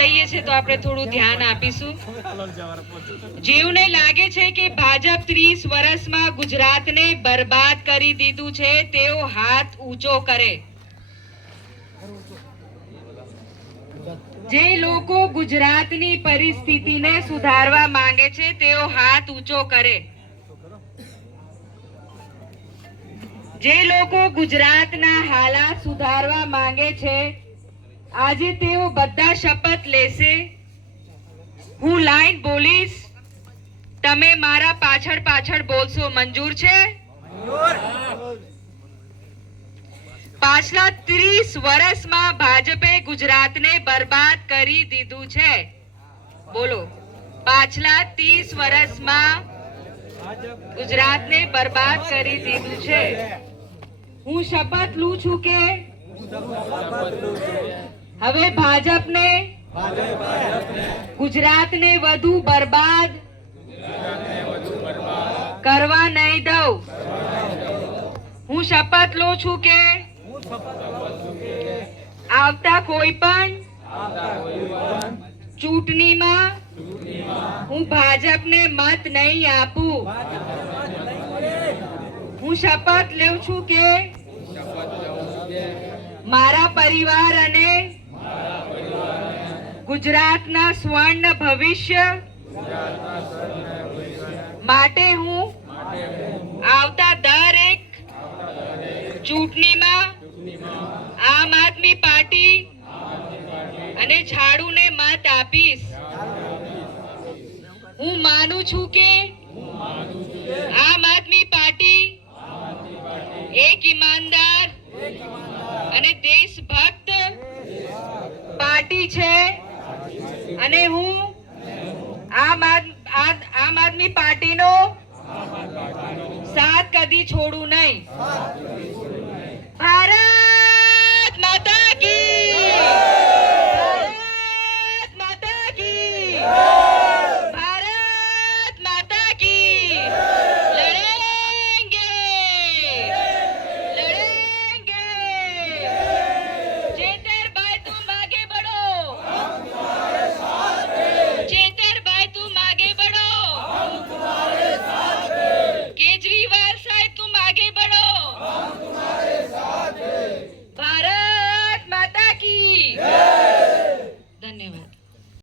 લઈએ છીએ તો આપણે થોડું ધ્યાન આપીશું. જેવને લાગે છે કે ભાજપ ત્રીસ વર્ષમાં ગુજરાતને બરબાદ કરી દીધું છે, તેઓ હાથ ઊંચો કરે. જે લોકો ગુજરાતની પરિસ્થિતિને સુધારવા માંગે છે, તેઓ હાથ ઊંચો કરે. જે લોકો ગુજરાતના હાલાત સુધારવા માંગે છે આજે તેઓ બધા શપથ લેશે. હું લાઈન બોલીશ. તમે મારા પાછળ પાછળ બોલશો. મંજૂર છે? પાછલા ત્રીસ વર્ષમાં ભાજપે ગુજરાતને બરબાદ કરી દીધું છે. બોલો. પાછલા ત્રીસ વર્ષમાં ગુજરાતને બરબાદ કરી દીધું છે. હું શપથ લઉં છું કે? હવે ભાજપને, ગુજરાતને વધુ બરબાદ કરવા નહીં દઉં. હું શપથ લઉં છું કે આવતા કોઈ પણ ચૂંટણીમાં હું ભાજપને મત નહીં આપું. હું શપથ લઉં છું કે મારા પરિવાર અને ગુજરાતના સ્વર્ણ ભવિષ્ય માટે હું આવતા દરેક ચૂંટણીમાં આમ આદમી પાર્ટી અને ઝાડુને મત આપીશ. હું માનું છું કે આમ આદમી પાર્ટી એક ઈમાનદાર અને દેશભક્ત પાર્ટી છે. અને હું આમ આદ- આદ- આમ આદમી પાર્ટીનો સાથ કદી છોડું નહીં.